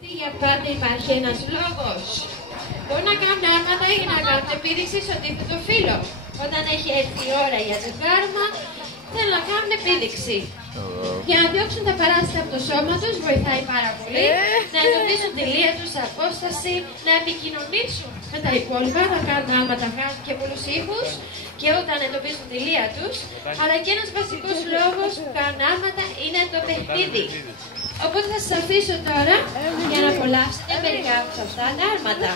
Γιατί για πάντα υπάρχει ένας λόγος. Μπορούν να κάνουν άρματα ή να κάνουν επίδειξη στο αντίθετο φύλλο. Όταν έχει έρθει η ώρα για ζευγάρωμα, θέλουν να κάνουν επίδειξη. Για να διώξουν τα παράσιτα από το σώμα τους, βοηθάει πάρα πολύ. Να εντοπίσουν τη λία τους, απόσταση, να επικοινωνήσουν με τα υπόλοιπα, να κάνουν άρματα, βγάζουν και πολλούς ήχους και όταν εντοπίσουν τη λία τους. Αλλά και ένας βασικός λόγος που κάνουν άρματα είναι το παιχνίδι. Οπότε θα σας αφήσω τώρα για να απολαύσετε μερικά από αυτά τα άρματα.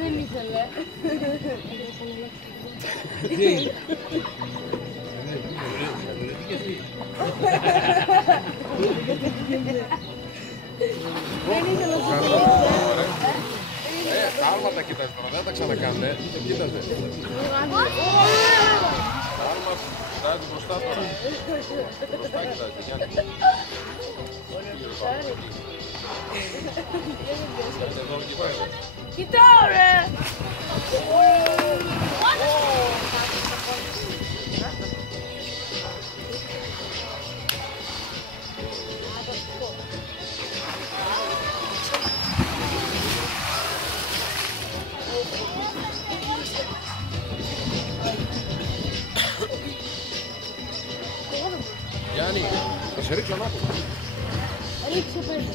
Δεν ήθελε. Τα άρματα κοίταζε τώρα, δεν τα ξανακάνε. Κοίταζε. Τα άρματα κοιτάζει μπροστά τώρα. Μπροστά κοιτάζει, Γιάννη. Κοιτάω ρε! Γιάννη, θα σε ρίξω ανάποδα. Ρίξε πέντε.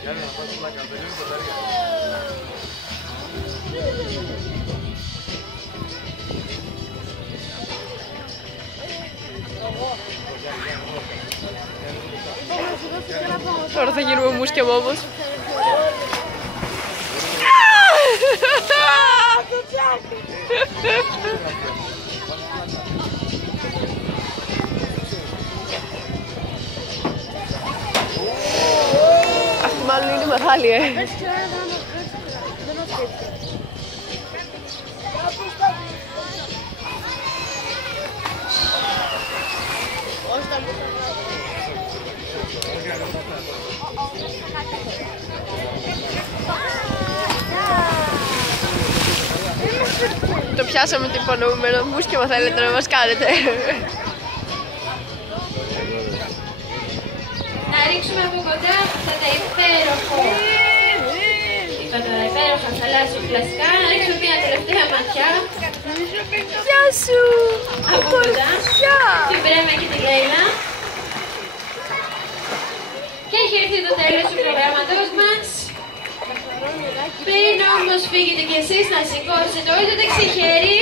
Γιάννη, να πας να κατεβαίνεις το τέρια. Τώρα θα γίνουμε μουσκια όμως. Αυτή μάλλον είναι μεγάλη, Το πιάσαμε το υπονοούμενο, μουσκεμα θέλετε να μας κάνετε. Να ρίξουμε από κοντά αυτά τα υπέροχα θαλάσσια πλαστικά. Να ρίξουμε μια τελευταία ματιά. Γεια σου! Από κοντά. Την Πρέμα και τη Λέιλα. Και έχει έρθει το τέλος του προγράμματος μας. Πριν όμως φύγετε κι εσείς να σηκώσετε όλο το δεξί χέρι.